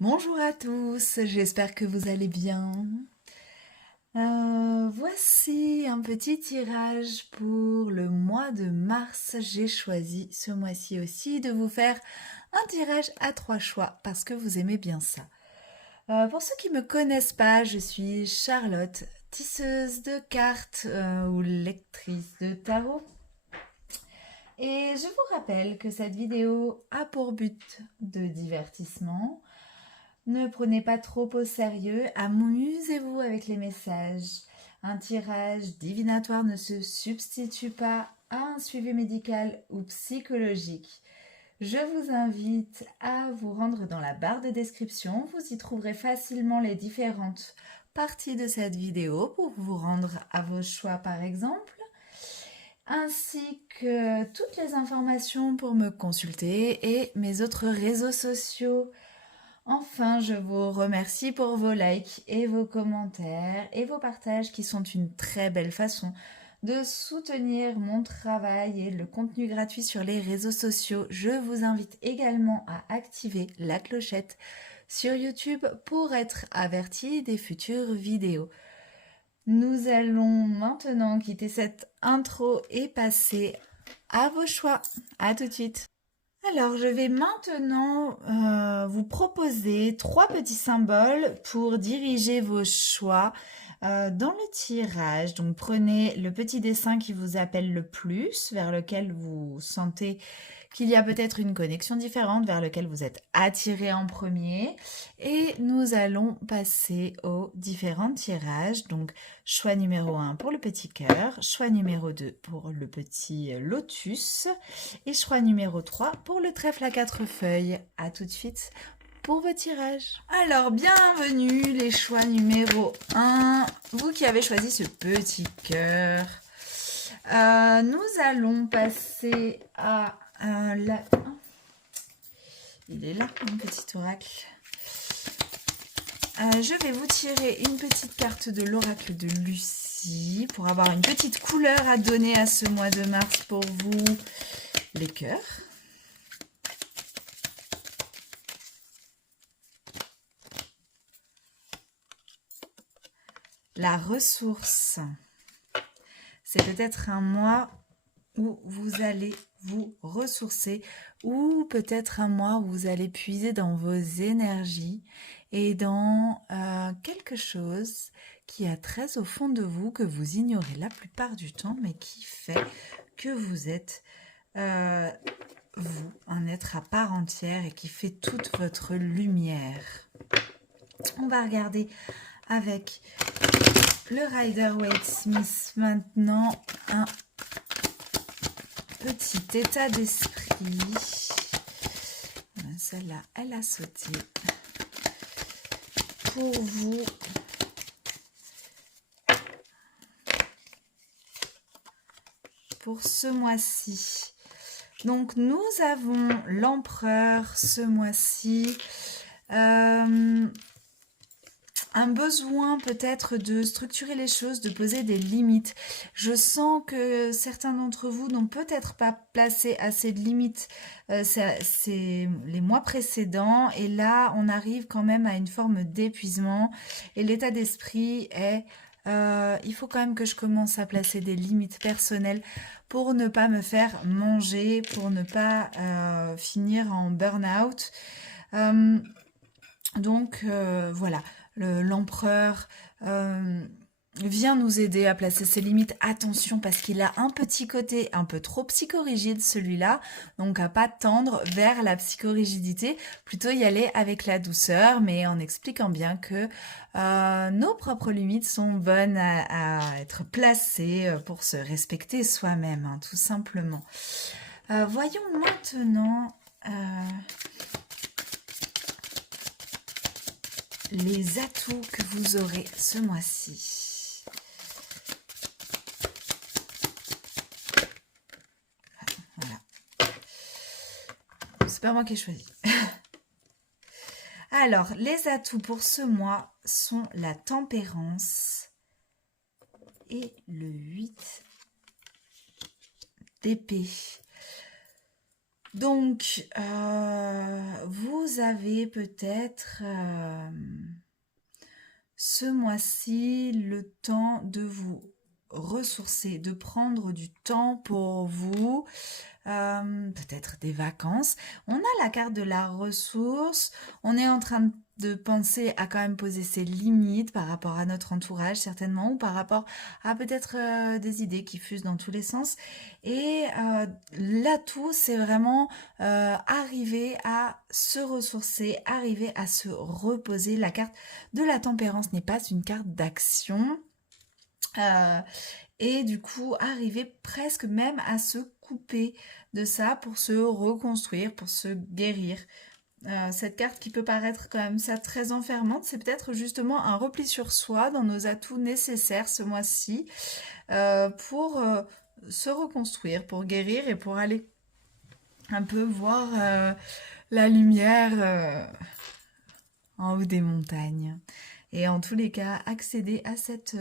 Bonjour à tous, j'espère que vous allez bien. Voici un petit tirage pour le mois de mars. J'ai choisi ce mois-ci aussi de vous faire un tirage à 3 choix parce que vous aimez bien ça. Pour ceux qui ne me connaissent pas, je suis Charlotte, tisseuse de cartes ou lectrice de tarot. Et je vous rappelle que cette vidéo a pour but de divertissement. Ne prenez pas trop au sérieux, amusez-vous avec les messages. Un tirage divinatoire ne se substitue pas à un suivi médical ou psychologique. Je vous invite à vous rendre dans la barre de description. Vous y trouverez facilement les différentes parties de cette vidéo pour vous rendre à vos choix par exemple, ainsi que toutes les informations pour me consulter et mes autres réseaux sociaux. Enfin, je vous remercie pour vos likes et vos commentaires et vos partages qui sont une très belle façon de soutenir mon travail et le contenu gratuit sur les réseaux sociaux. Je vous invite également à activer la clochette sur YouTube pour être averti des futures vidéos. Nous allons maintenant quitter cette intro et passer à vos choix. À tout de suite. Alors, je vais maintenant vous proposer 3 petits symboles pour diriger vos choix dans le tirage. Donc, prenez le petit dessin qui vous appelle le plus, vers lequel vous sentez qu'il y a peut-être une connexion différente, vers lequel vous êtes attiré en premier. Et nous allons passer aux différents tirages. Donc, choix numéro 1 pour le petit cœur, choix numéro 2 pour le petit lotus et choix numéro 3 pour le trèfle à 4 feuilles. À tout de suite pour vos tirages. Alors, bienvenue les choix numéro 1. Vous qui avez choisi ce petit cœur. Nous allons passer à la... Il est là, mon petit oracle. Je vais vous tirer une petite carte de l'oracle de Lucie pour avoir une petite couleur à donner à ce mois de mars pour vous, les cœurs. La ressource. C'est peut-être un mois où vous allez vous ressourcer ou peut-être un mois où vous allez puiser dans vos énergies et dans quelque chose qui a trait au fond de vous que vous ignorez la plupart du temps mais qui fait que vous êtes vous, un être à part entière et qui fait toute votre lumière. On va regarder avec le Rider-Waite-Smith maintenant un petit état d'esprit. Celle-là, elle a sauté. Pour vous, pour ce mois-ci. Donc, nous avons l'empereur ce mois-ci. Un besoin peut-être de structurer les choses, de poser des limites. Je sens que certains d'entre vous n'ont peut-être pas placé assez de limites c'est les mois précédents et là on arrive quand même à une forme d'épuisement et l'état d'esprit est il faut quand même que je commence à placer des limites personnelles pour ne pas me faire manger, pour ne pas finir en burn-out. Donc voilà, l'empereur vient nous aider à placer ses limites. Attention parce qu'il a un petit côté un peu trop psychorigide celui-là, donc à pas tendre vers la psychorigidité, plutôt y aller avec la douceur, mais en expliquant bien que nos propres limites sont bonnes à être placées pour se respecter soi-même, hein, tout simplement. Voyons maintenant... les atouts que vous aurez ce mois-ci. Voilà. C'est pas moi qui ai choisi. Alors, les atouts pour ce mois sont la tempérance et le 8 d'épée. Donc, vous avez peut-être ce mois-ci le temps de vous ressourcer, de prendre du temps pour vous, peut-être des vacances. On a la carte de la ressource, on est en train de penser à quand même poser ses limites par rapport à notre entourage certainement, ou par rapport à peut-être des idées qui fusent dans tous les sens. Et l'atout, c'est vraiment arriver à se ressourcer, arriver à se reposer. La carte de la tempérance n'est pas une carte d'action. Euh, et du coup, arriver presque même à se couper de ça pour se reconstruire, pour se guérir. Cette carte qui peut paraître quand même ça très enfermante, c'est peut-être justement un repli sur soi dans nos atouts nécessaires ce mois-ci pour se reconstruire, pour guérir et pour aller un peu voir la lumière en haut des montagnes. Et en tous les cas, accéder à cette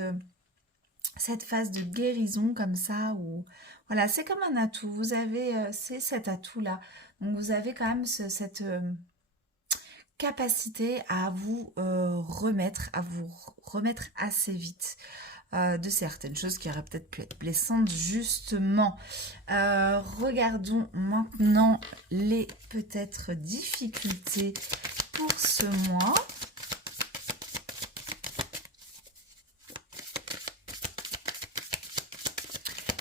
phase de guérison comme ça, où voilà, c'est comme un atout. Vous avez, c'est cet atout-là. Donc vous avez quand même cette capacité à vous remettre assez vite de certaines choses qui auraient peut-être pu être blessantes justement. Regardons maintenant les peut-être difficultés pour ce mois.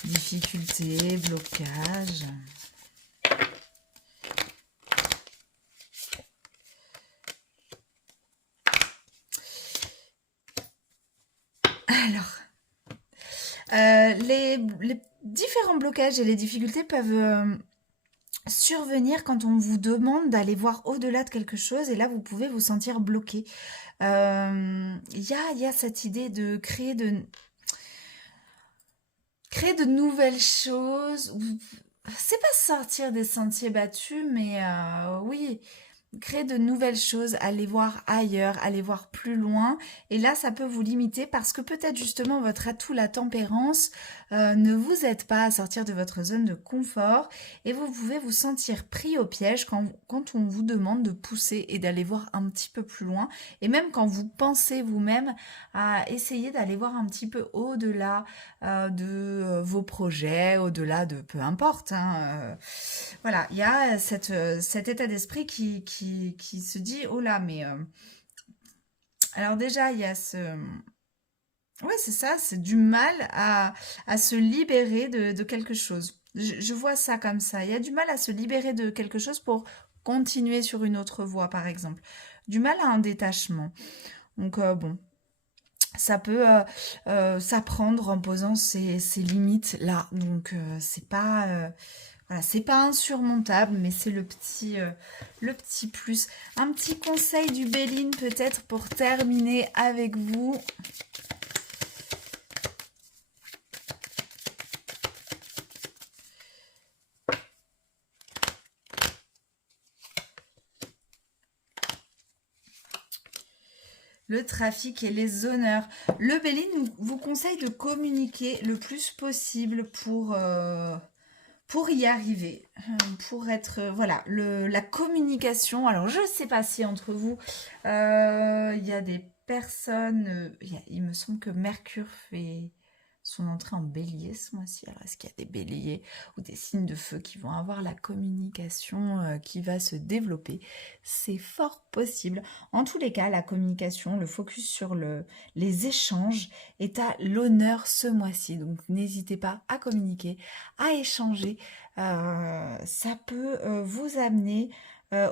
Difficultés, blocages. Alors, les différents blocages et les difficultés peuvent survenir quand on vous demande d'aller voir au-delà de quelque chose et là vous pouvez vous sentir bloqué. Il y a cette idée de créer de nouvelles choses. C'est pas sortir des sentiers battus, mais oui, créer de nouvelles choses, aller voir ailleurs, aller voir plus loin. Et là, ça peut vous limiter parce que peut-être justement votre atout, la tempérance, ne vous aide pas à sortir de votre zone de confort et vous pouvez vous sentir pris au piège quand on vous demande de pousser et d'aller voir un petit peu plus loin. Et même quand vous pensez vous-même à essayer d'aller voir un petit peu au-delà de vos projets, au-delà de peu importe, hein, voilà, il y a cet état d'esprit qui se dit, oh là, mais alors déjà, il y a ouais, c'est ça, c'est du mal à se libérer de quelque chose. Je vois ça comme ça. Il y a du mal à se libérer de quelque chose pour continuer sur une autre voie, par exemple. Du mal à un détachement. Donc, bon, ça peut s'apprendre en posant ses limites là. Donc, c'est pas. Voilà, c'est pas insurmontable, mais c'est le petit plus. Un petit conseil du Béline peut-être pour terminer avec vous. Le trafic et les honneurs. Le Béline vous conseille de communiquer le plus possible pour y arriver, pour être, voilà, la communication. Alors, je ne sais pas si entre vous, il y a des personnes, il me semble que Mercure fait son entrée en bélier ce mois-ci. Alors, est-ce qu'il y a des béliers ou des signes de feu qui vont avoir la communication qui va se développer? C'est fort possible. En tous les cas, la communication, le focus sur les échanges est à l'honneur ce mois-ci. Donc, n'hésitez pas à communiquer, à échanger. Ça peut vous amener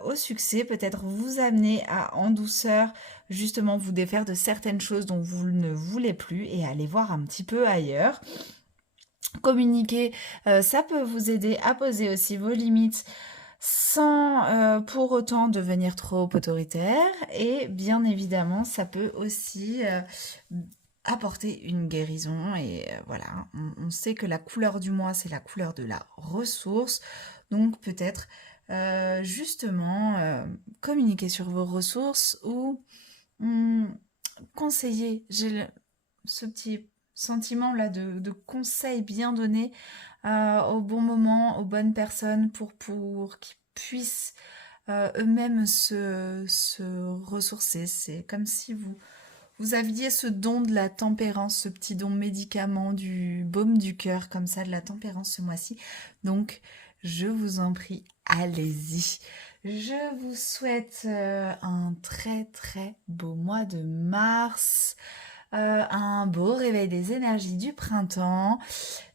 au succès, peut-être vous amener à en douceur justement vous défaire de certaines choses dont vous ne voulez plus et aller voir un petit peu ailleurs. Communiquer, ça peut vous aider à poser aussi vos limites sans pour autant devenir trop autoritaire et bien évidemment ça peut aussi apporter une guérison et voilà, on sait que la couleur du mois c'est la couleur de la ressource, donc peut-être justement communiquer sur vos ressources ou conseiller, ce petit sentiment là de conseils bien donnés au bon moment, aux bonnes personnes pour qu'ils puissent eux-mêmes se ressourcer. C'est comme si vous aviez ce don de la tempérance, ce petit don médicament, du baume du cœur, comme ça, de la tempérance ce mois-ci. Donc, je vous en prie, allez-y. Je vous souhaite un très très beau mois de mars, un beau réveil des énergies du printemps.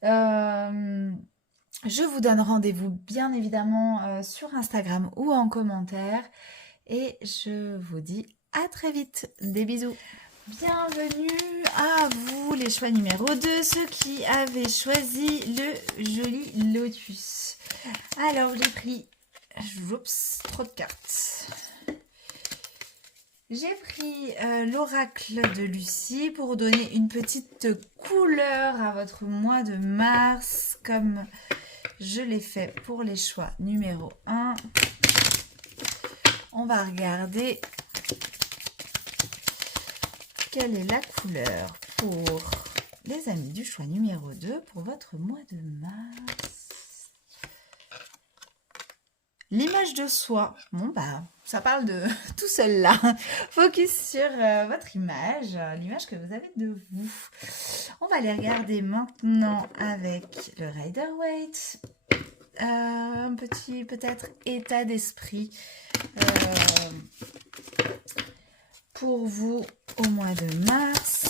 Je vous donne rendez-vous bien évidemment sur Instagram ou en commentaire. Et je vous dis à très vite. Des bisous. Bienvenue à vous les choix numéro 2, ceux qui avaient choisi le joli lotus. Alors j'ai pris... Oups, trop de cartes. J'ai pris l'oracle de Lucie pour donner une petite couleur à votre mois de mars, comme je l'ai fait pour les choix numéro 1. On va regarder quelle est la couleur pour les amis du choix numéro 2 pour votre mois de mars. L'image de soi. Bon, bah, ça parle de tout seul là. Focus sur votre image, l'image que vous avez de vous. On va les regarder maintenant avec le Rider-Waite. Un petit, peut-être, état d'esprit pour vous au mois de mars.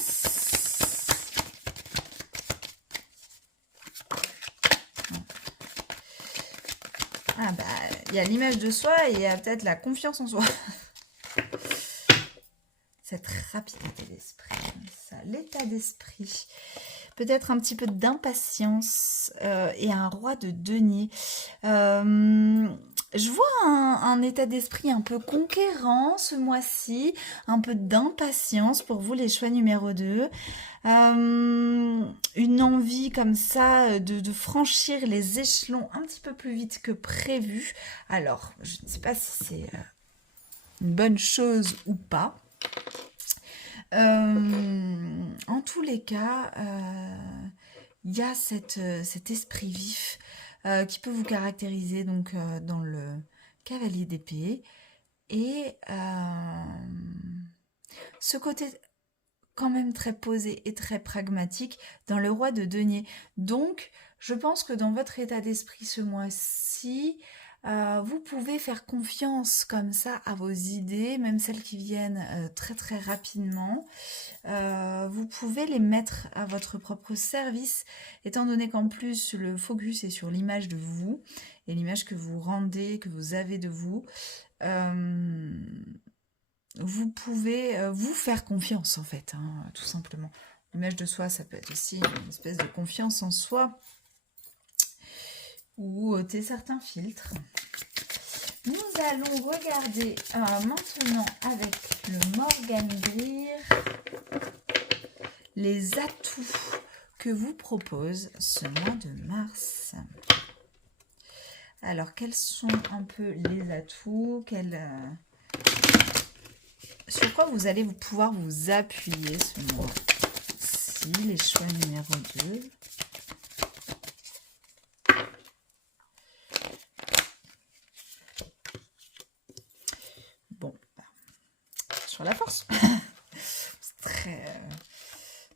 Ah bah, il y a l'image de soi et il y a peut-être la confiance en soi. Cette rapidité d'esprit, ça, l'état d'esprit. Peut-être un petit peu d'impatience et un roi de denier. Je vois un état d'esprit un peu conquérant ce mois-ci, un peu d'impatience pour vous les choix numéro 2. Une envie comme ça de franchir les échelons un petit peu plus vite que prévu. Alors, je ne sais pas si c'est une bonne chose ou pas. En tous les cas, il y a cet esprit vif qui peut vous caractériser donc dans le cavalier d'épée et ce côté quand même très posé et très pragmatique dans le roi de denier. Donc, je pense que dans votre état d'esprit ce mois-ci, vous pouvez faire confiance comme ça à vos idées, même celles qui viennent très très rapidement. Vous pouvez les mettre à votre propre service, étant donné qu'en plus le focus est sur l'image de vous et l'image que vous rendez, que vous avez de vous. Vous pouvez vous faire confiance en fait, hein, tout simplement. L'image de soi, ça peut être aussi une espèce de confiance en soi ou ôter certains filtres. Nous allons regarder maintenant avec le Morgan Greer les atouts que vous propose ce mois de mars. Alors, quels sont un peu les atouts sur quoi vous allez pouvoir vous appuyer ce mois-ci, les choix numéro 2. Bon, sur la force. C'est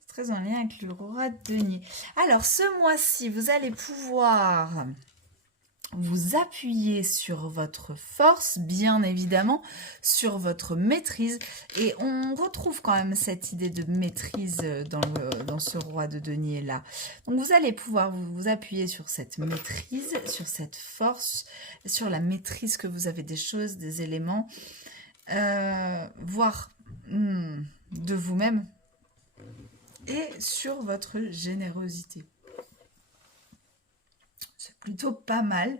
très en lien avec le roi de denier. Alors, ce mois-ci, vous allez pouvoir vous appuyer sur votre force, bien évidemment, sur votre maîtrise. Et on retrouve quand même cette idée de maîtrise dans ce roi de denier-là. Donc, vous allez pouvoir vous appuyer sur cette maîtrise, sur cette force, sur la maîtrise que vous avez des choses, des éléments, voire de vous-même, et sur votre générosité. C'est plutôt pas mal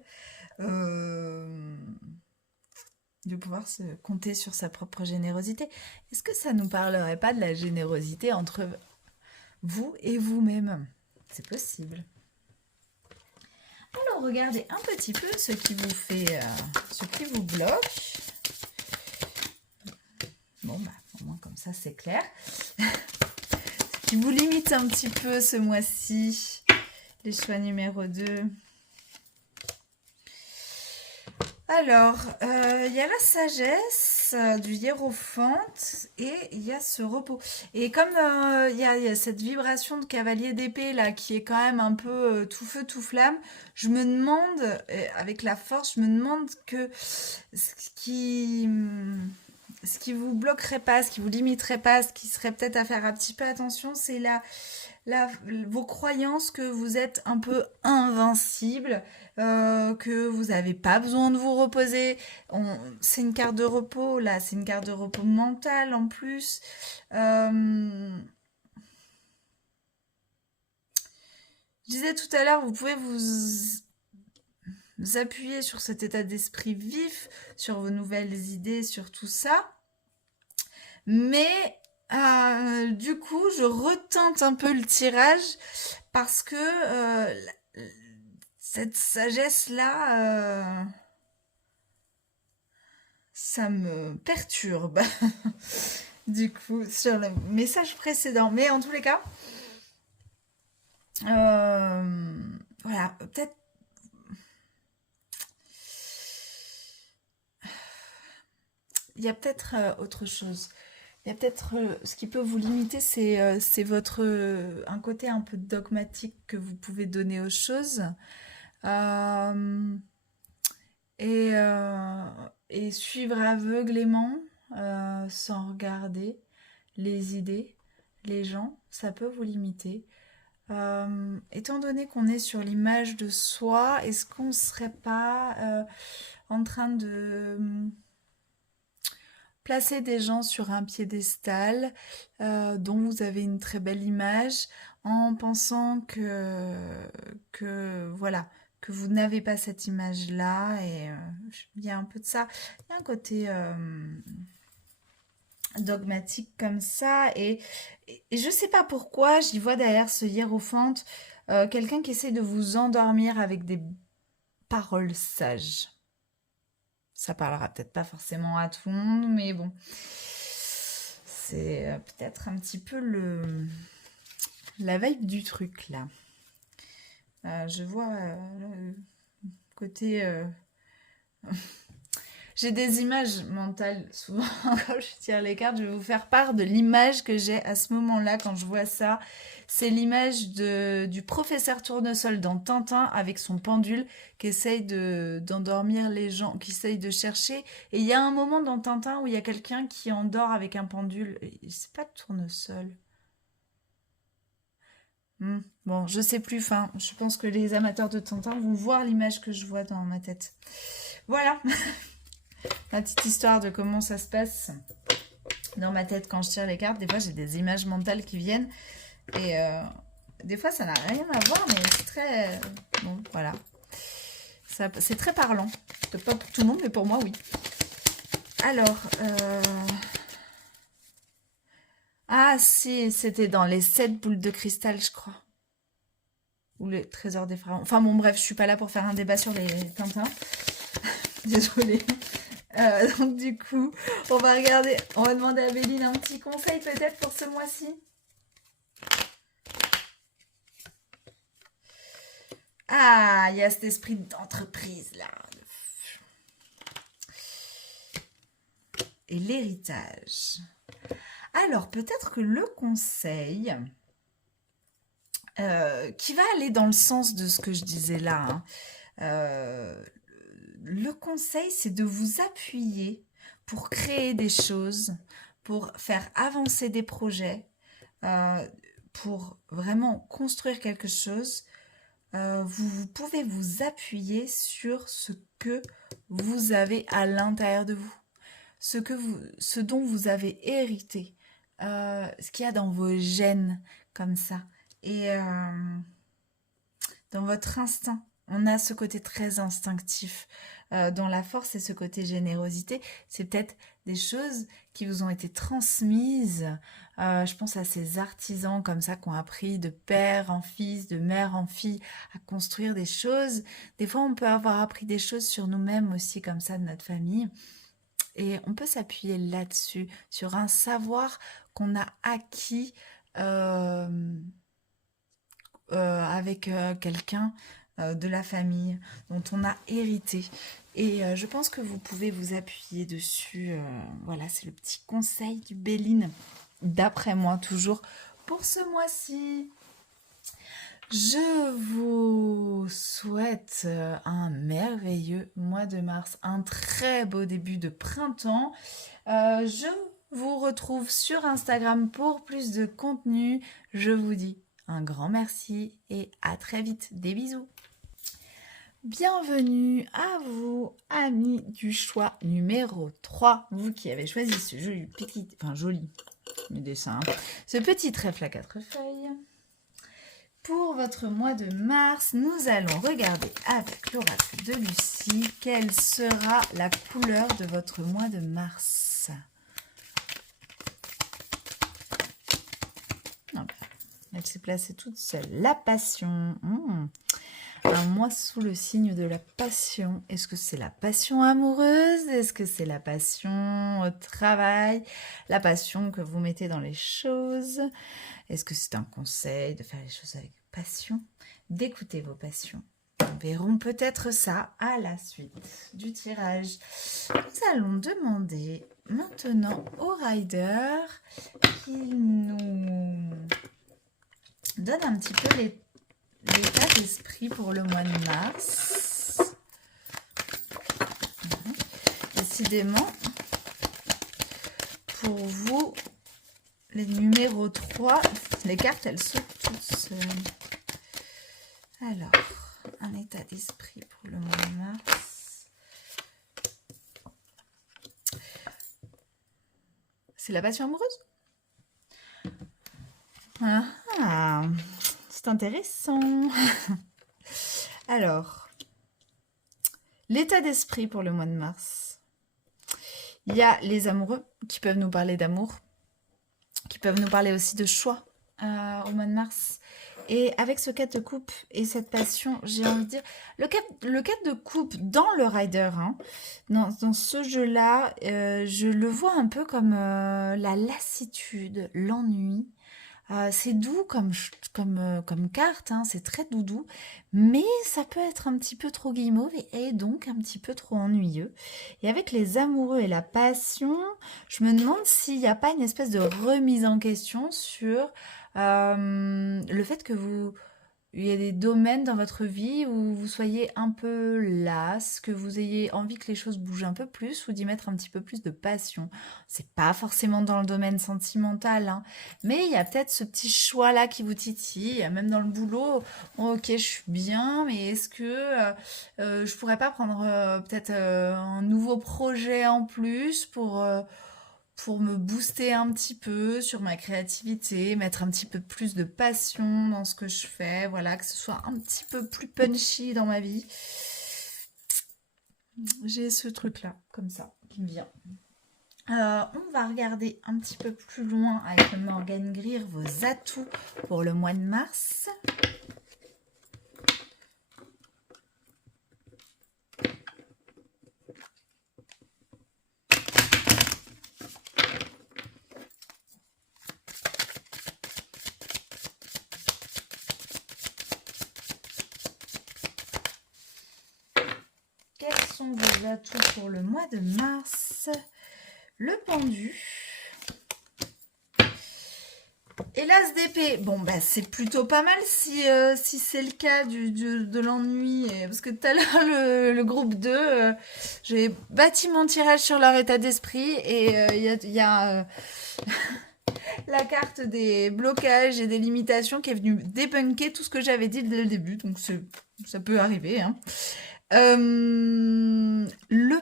de pouvoir se compter sur sa propre générosité. Est-ce que ça nous parlerait pas de la générosité entre vous et vous-même? C'est possible. Alors, regardez un petit peu ce qui vous fait, ce qui vous bloque. Bon, bah, au moins comme ça, c'est clair. Ce qui vous limite un petit peu ce mois-ci. Les choix numéro 2. Alors, il y a la sagesse du hiérophante et il y a ce repos. Et comme il y a cette vibration de cavalier d'épée là qui est quand même un peu tout feu tout flamme, je me demande, avec la force, je me demande que ce qui, ce qui vous bloquerait pas, ce qui vous limiterait pas, ce qui serait peut-être à faire un petit peu attention, c'est vos croyances que vous êtes un peu invincible, que vous n'avez pas besoin de vous reposer. C'est une carte de repos, là, c'est une carte de repos mental en plus. Je disais tout à l'heure, vous pouvez vous appuyer sur cet état d'esprit vif, sur vos nouvelles idées, sur tout ça. Mais du coup, je retente un peu le tirage parce que cette sagesse-là, ça me perturbe. Du coup, sur le message précédent. Mais en tous les cas, voilà, peut-être. Il y a peut-être autre chose. Il y a peut-être ce qui peut vous limiter, c'est votre un côté un peu dogmatique que vous pouvez donner aux choses. Euh, et, euh, et suivre aveuglément, sans regarder les idées, les gens, ça peut vous limiter. Étant donné qu'on est sur l'image de soi, est-ce qu'on ne serait pas en train de placer des gens sur un piédestal dont vous avez une très belle image en pensant que voilà, que vous n'avez pas cette image-là et il y a un peu de ça. Il y a un côté dogmatique comme ça et je sais pas pourquoi j'y vois derrière ce hiérophante quelqu'un qui essaie de vous endormir avec des paroles sages. Ça parlera peut-être pas forcément à tout le monde, mais bon. C'est peut-être un petit peu la vibe du truc là. Je vois le côté. J'ai des images mentales souvent quand je tire les cartes. Je vais vous faire part de l'image que j'ai à ce moment-là quand je vois ça. C'est l'image du professeur Tournesol dans Tintin avec son pendule qui essaye d'endormir les gens, qui essaye de chercher. Et il y a un moment dans Tintin où il y a quelqu'un qui endort avec un pendule. C'est pas Tournesol. Bon, je sais plus. Enfin, je pense que les amateurs de Tintin vont voir l'image que je vois dans ma tête. Voilà, la petite histoire de comment ça se passe dans ma tête quand je tire les cartes. Des fois, j'ai des images mentales qui viennent. Et des fois, ça n'a rien à voir, mais c'est très... Bon, voilà. C'est très parlant. Peut-être pas pour tout le monde, mais pour moi, oui. Alors... Ah, si, c'était dans les 7 boules de cristal, je crois. Ou le trésor des pharaons. Enfin, bon, bref, je suis pas là pour faire un débat sur les Tintins. Désolée. Donc, du coup, on va regarder. On va demander à Béline un petit conseil, peut-être, pour ce mois-ci. Ah, il y a cet esprit d'entreprise là. Et l'héritage. Alors, peut-être que le conseil, qui va aller dans le sens de ce que je disais là, hein, le conseil, c'est de vous appuyer pour créer des choses, pour faire avancer des projets, pour vraiment construire quelque chose. Vous pouvez vous appuyer sur ce que vous avez à l'intérieur de vous, ce dont vous avez hérité, ce qu'il y a dans vos gènes comme ça, et dans votre instinct. On a ce côté très instinctif dans la force et ce côté générosité. C'est peut-être des choses qui vous ont été transmises. Je pense à ces artisans comme ça qui ont appris de père en fils, de mère en fille à construire des choses. Des fois, on peut avoir appris des choses sur nous-mêmes aussi comme ça de notre famille. Et on peut s'appuyer là-dessus, sur un savoir qu'on a acquis euh, avec quelqu'un de la famille dont on a hérité. Et je pense que vous pouvez vous appuyer dessus. Voilà, c'est le petit conseil du Béline, d'après moi toujours, pour ce mois-ci. Je vous souhaite un merveilleux mois de mars, un très beau début de printemps. Je vous retrouve sur Instagram pour plus de contenu. Je vous dis un grand merci et à très vite. Des bisous. Bienvenue à vous, amis du choix numéro 3. Vous qui avez choisi ce joli petit, enfin joli dessin, hein, ce petit trèfle à 4 feuilles. Pour votre mois de mars, nous allons regarder avec l'oracle de Lucie quelle sera la couleur de votre mois de mars. Elle s'est placée toute seule. La passion. Un mois sous le signe de la passion. Est-ce que c'est la passion amoureuse? Est-ce que c'est la passion au travail? La passion que vous mettez dans les choses? Est-ce que c'est un conseil de faire les choses avec passion? D'écouter vos passions. Nous verrons peut-être ça à la suite du tirage. Nous allons demander maintenant au rider qu'il nous donne un petit peu l'état d'esprit pour le mois de mars. Décidément, pour vous, les numéros 3, les cartes, elles sont toutes seules. Alors, un état d'esprit pour le mois de mars. C'est la passion amoureuse? Ah, c'est intéressant. Alors, l'état d'esprit pour le mois de mars. Il y a les amoureux qui peuvent nous parler d'amour, qui peuvent nous parler aussi de choix au mois de mars. Et avec ce 4 de coupe et cette passion, j'ai envie de dire, le 4 de coupe dans le rider, hein, dans ce jeu-là, je le vois un peu comme la lassitude, l'ennui. C'est doux comme carte, hein, c'est très doudou, mais ça peut être un petit peu trop guimauve et donc un petit peu trop ennuyeux. Et avec les amoureux et la passion, je me demande s'il n'y a pas une espèce de remise en question sur le fait que il y a des domaines dans votre vie où vous soyez un peu las, que vous ayez envie que les choses bougent un peu plus ou d'y mettre un petit peu plus de passion. C'est pas forcément dans le domaine sentimental, hein, mais il y a peut-être ce petit choix-là qui vous titille, même dans le boulot. Bon, ok, je suis bien, mais est-ce que je pourrais pas prendre peut-être un nouveau projet en plus pour me booster un petit peu sur ma créativité, mettre un petit peu plus de passion dans ce que je fais, voilà, que ce soit un petit peu plus punchy dans ma vie. J'ai ce truc-là, comme ça, qui me vient. On va regarder un petit peu plus loin avec le Morgane Greer vos atouts pour le mois de mars. Quels sont vos atouts pour le mois de mars? Le pendu. Et l'as d'épée. Bon, bah, c'est plutôt pas mal si c'est le cas de l'ennui. Parce que tout à l'heure, le groupe 2, j'ai bâti mon tirage sur leur état d'esprit. Et il y a la carte des blocages et des limitations qui est venue débunker tout ce que j'avais dit dès le début. Donc, ça peut arriver, hein. Le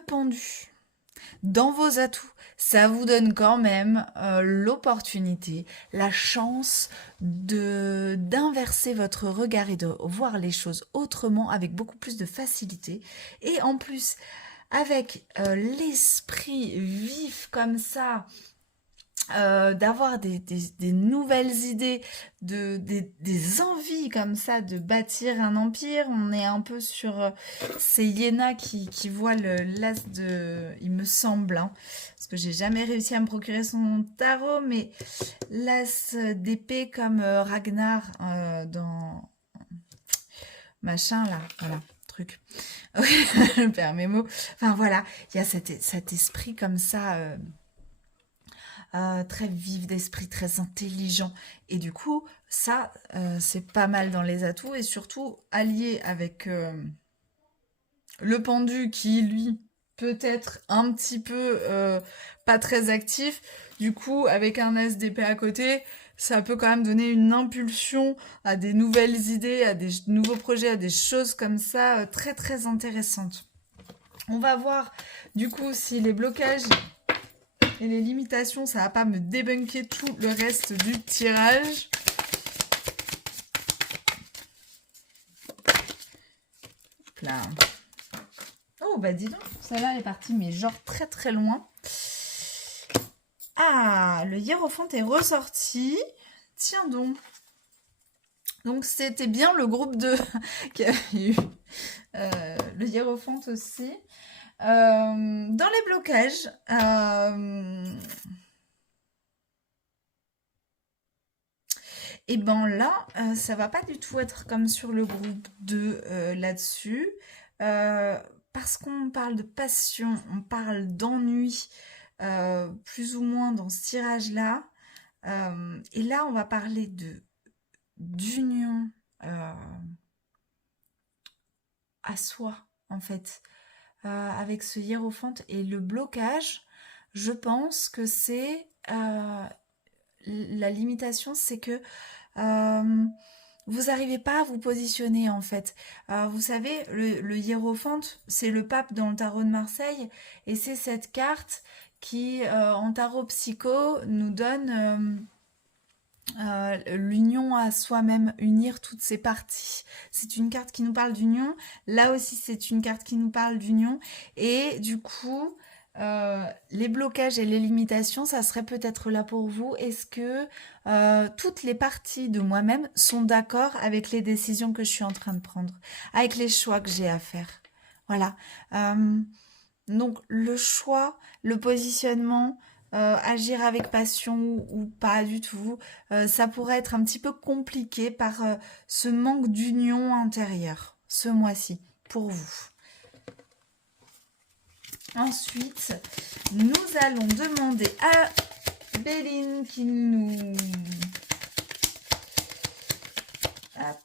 pendu, dans vos atouts, ça vous donne quand même l'opportunité, la chance d'inverser votre regard et de voir les choses autrement avec beaucoup plus de facilité. Et en plus, avec l'esprit vif comme ça, d'avoir des nouvelles idées, des envies comme ça de bâtir un empire. On est un peu sur ces Yéna qui voient l'as de... Il me semble, hein, parce que j'ai jamais réussi à me procurer son tarot, mais l'as d'épée comme Ragnar dans machin là, voilà, truc. Je perds mes mots. Enfin voilà, il y a cet esprit comme ça, très vif d'esprit, très intelligent. Et du coup, ça, c'est pas mal dans les atouts, et surtout allié avec le pendu qui, lui, peut être un petit peu pas très actif. Du coup, avec un as d'épée à côté, ça peut quand même donner une impulsion à des nouvelles idées, à des nouveaux projets, à des choses comme ça très très intéressantes. On va voir du coup si les blocages et les limitations, ça va pas me débunker tout le reste du tirage. Là. Oh bah dis donc, celle-là est partie mais genre très très loin. Ah, le hiérophante est ressorti. Tiens donc. Donc c'était bien le groupe 2 qui avait eu le hiérophante aussi. Dans les blocages, et ben là, ça va pas du tout être comme sur le groupe 2 là-dessus. Parce qu'on parle de passion, on parle d'ennui, plus ou moins dans ce tirage-là. Et là, on va parler d'union à soi, en fait, avec ce hiérophante. Et le blocage, je pense que c'est la limitation, c'est que vous n'arrivez pas à vous positionner en fait. Vous savez, le hiérophante, c'est le pape dans le tarot de Marseille, et c'est cette carte qui, en tarot psycho, nous donne l'union à soi-même, unir toutes ses parties. C'est une carte qui nous parle d'union. Là aussi, c'est une carte qui nous parle d'union. Et du coup, les blocages et les limitations, ça serait peut-être là pour vous. Est-ce que toutes les parties de moi-même sont d'accord avec les décisions que je suis en train de prendre, avec les choix que j'ai à faire? Voilà. Donc le choix, le positionnement, agir avec passion ou pas du tout, ça pourrait être un petit peu compliqué par ce manque d'union intérieure ce mois-ci pour vous. Ensuite, nous allons demander à Béline qui nous... Hop.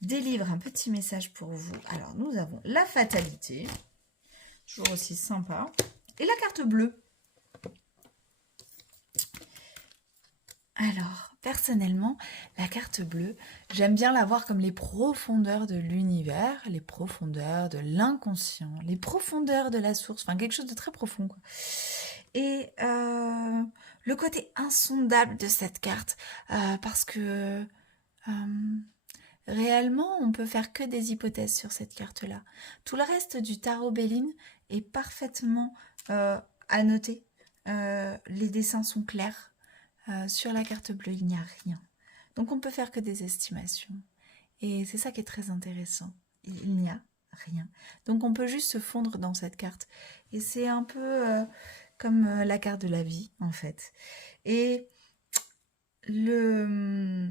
Délivre un petit message pour vous. Alors, nous avons la fatalité, toujours aussi sympa, et la carte bleue. Alors, personnellement, la carte bleue, j'aime bien la voir comme les profondeurs de l'univers, les profondeurs de l'inconscient, les profondeurs de la source, enfin quelque chose de très profond, quoi. Et le côté insondable de cette carte, parce que réellement, on peut faire que des hypothèses sur cette carte-là. Tout le reste du tarot Béline est parfaitement à noter. Les dessins sont clairs. Sur la carte bleue, il n'y a rien. Donc on peut faire que des estimations. Et c'est ça qui est très intéressant. Il n'y a rien. Donc on peut juste se fondre dans cette carte. Et c'est un peu comme la carte de la vie, en fait. Et le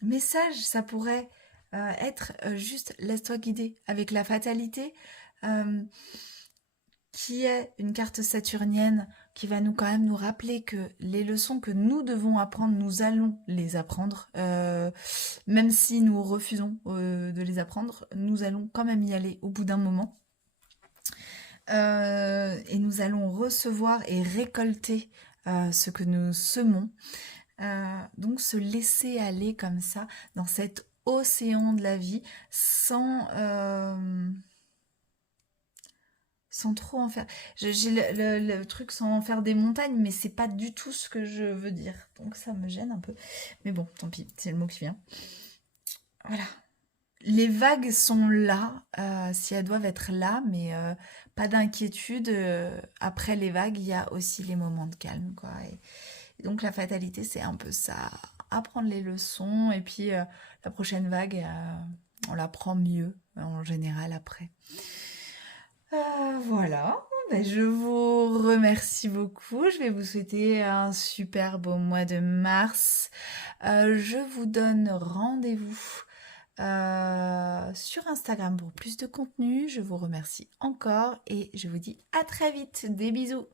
message, ça pourrait être juste laisse-toi guider avec la fatalité, qui est une carte saturnienne qui va nous quand même nous rappeler que les leçons que nous devons apprendre, nous allons les apprendre, même si nous refusons de les apprendre, nous allons quand même y aller au bout d'un moment. Et nous allons recevoir et récolter ce que nous semons. Donc se laisser aller comme ça dans cet océan de la vie sans trop en faire. J'ai le truc sans en faire des montagnes, mais c'est pas du tout ce que je veux dire. Donc ça me gêne un peu. Mais bon, tant pis, c'est le mot qui vient. Voilà. Les vagues sont là, si elles doivent être là, mais pas d'inquiétude. Après les vagues, il y a aussi les moments de calme, quoi. Et donc la fatalité, c'est un peu ça. Apprendre les leçons, et puis la prochaine vague, on la prend mieux, en général, après. Voilà, ben, je vous remercie beaucoup. Je vais vous souhaiter un super beau mois de mars. Je vous donne rendez-vous sur Instagram pour plus de contenu. Je vous remercie encore et je vous dis à très vite. Des bisous.